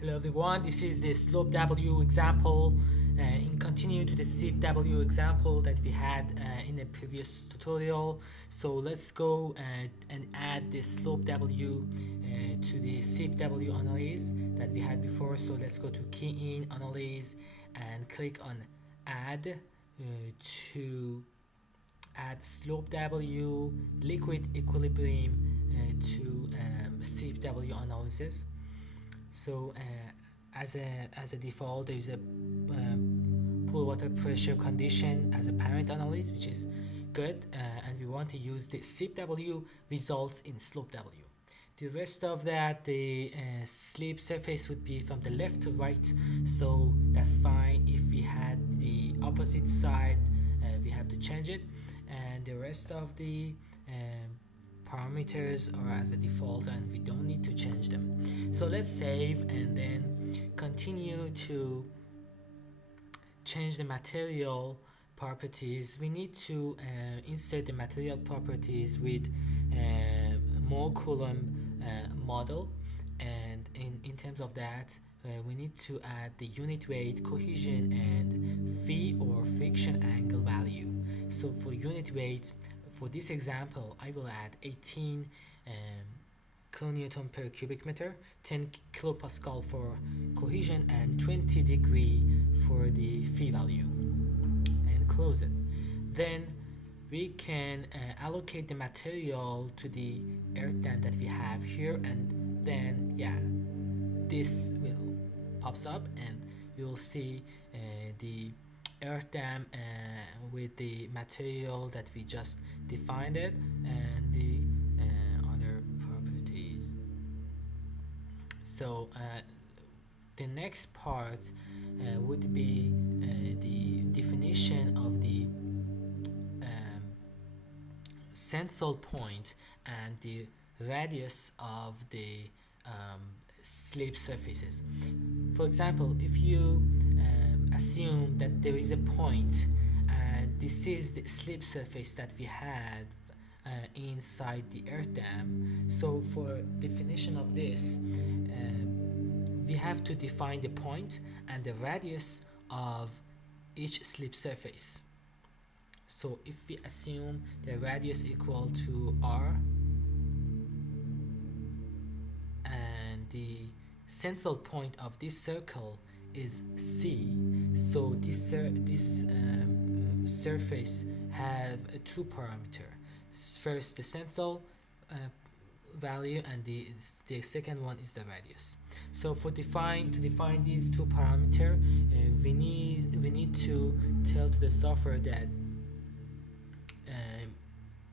Hello everyone, this is the Slop W example in continue to the Sip W example that we had in the previous tutorial. So let's go and add the Slop W to the Sip W analyze that we had before. So let's go to key in analyze and click on add to add Slope W liquid equilibrium to Sip W analysis. So as a default, there is a pool water pressure condition as a parent analysis, which is good, and we want to use the Sip W results in Slope W. The rest of that, the slip surface would be from the left to right, so that's fine. If we had the opposite side, we have to change it, and the rest of the parameters are as a default and we don't need to change them. So let's save and then continue to change the material properties. We need to insert the material properties with more Coulomb model, and in terms of that we need to add the unit weight, cohesion, and phi or friction angle value. So for unit weight, for this example, I will add 18 kilonewton per cubic meter, 10 kilopascal for cohesion, and 20 degree for the phi value, and close it. Then we can allocate the material to the earth dam that we have here, and then this will pops up and you will see the earth dam with the material that we just defined it and the other properties. So the next part would be the definition of the central point and the radius of the slip surfaces. For example, if you assume that there is a point and this is the slip surface that we had inside the earth dam, so for definition of this we have to define the point and the radius of each slip surface. So if we assume the radius equal to r and the central point of this circle is C, so this surface have two parameters. First the central value, and the second one is the radius. So to define these two parameters, we need to tell to the software that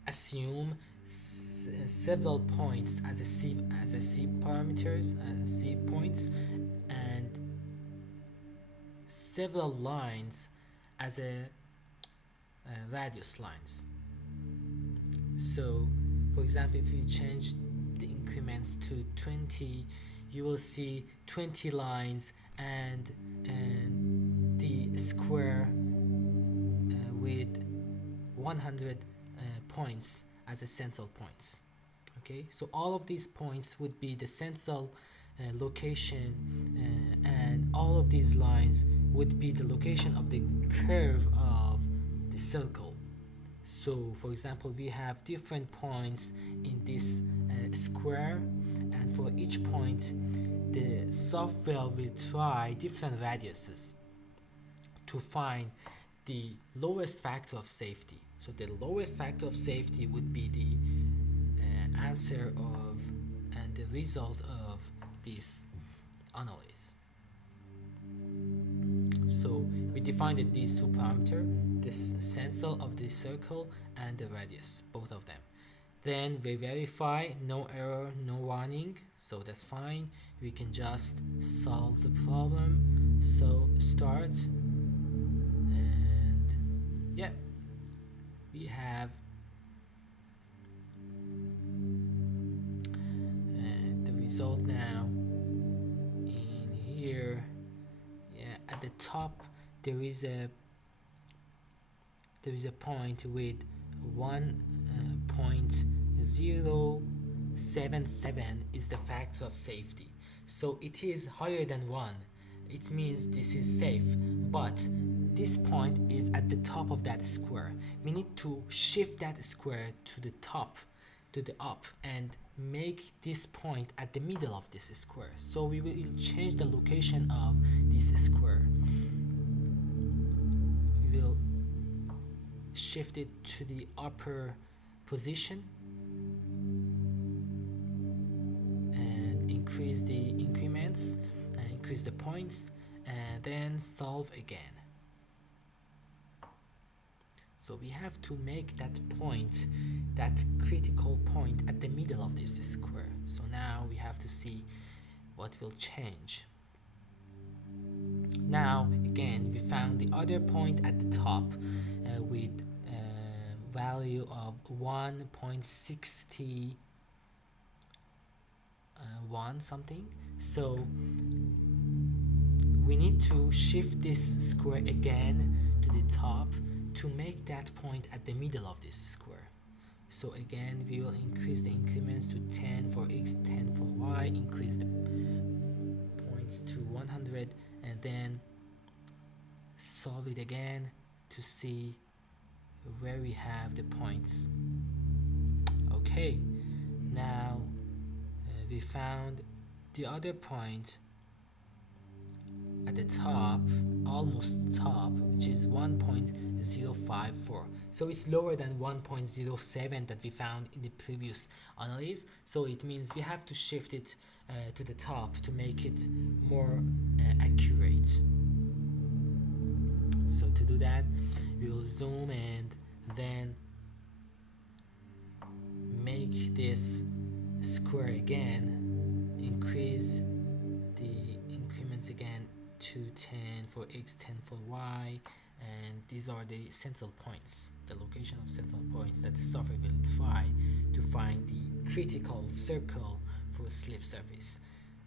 assume several points as a C parameters and C points, and several lines as a radius lines. So for example, if you change the increments to 20, you will see 20 lines and the square with 100 points as a central points. Okay, so all of these points would be the central location, and all of these lines would be the location of the curve of the circle. So for example, we have different points in this square, and for each point the software will try different radiuses to find the lowest factor of safety. So the lowest factor of safety would be the answer of and the result of this analysis. So we defined these two parameters, this central of the circle and the radius, both of them. Then we verify, no error, no warning, so that's fine. We can just solve the problem. So start, and we have the result now in here. At the top there is a point with 1.077 is the factor of safety. so it is higher than 1. It means this is safe, but this point is at the top of that square. We need to shift that square to the top, to the up, and make this point at the middle of this square. So we will change the location of this square. We will shift it to the upper position and increase the increments and increase the points, and then solve again. So we have to make that point, that critical point at the middle of this square. So now we have to see what will change. Now again we found the other point at the top with value of 1.61 something. So we need to shift this square again to the top to make that point at the middle of this square. So again we will increase the increments to 10 for x, 10 for y, increase the points to 100, and then solve it again to see where we have the points. Okay, now we found the other point at the top, almost top, which is 1.054. So it's lower than 1.07 that we found in the previous analysis. So it means we have to shift it to the top to make it more accurate. So to do that, we will zoom and then make this square again, increase the increments again to 10 for x, 10 for y, and these are the central points, the location of central points that the software will try to find the critical circle for a slip surface.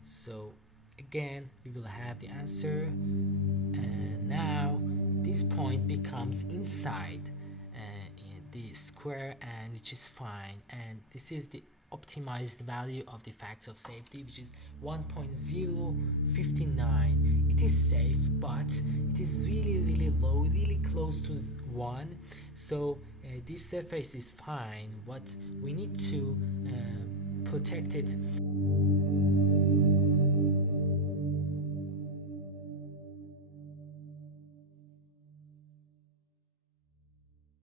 So again we will have the answer, and now this point becomes inside in the square, and which is fine, and this is the optimized value of the factor of safety, which is 1.059. It is safe, but it is really low, really close to 1. So this surface is fine. What we need to protect it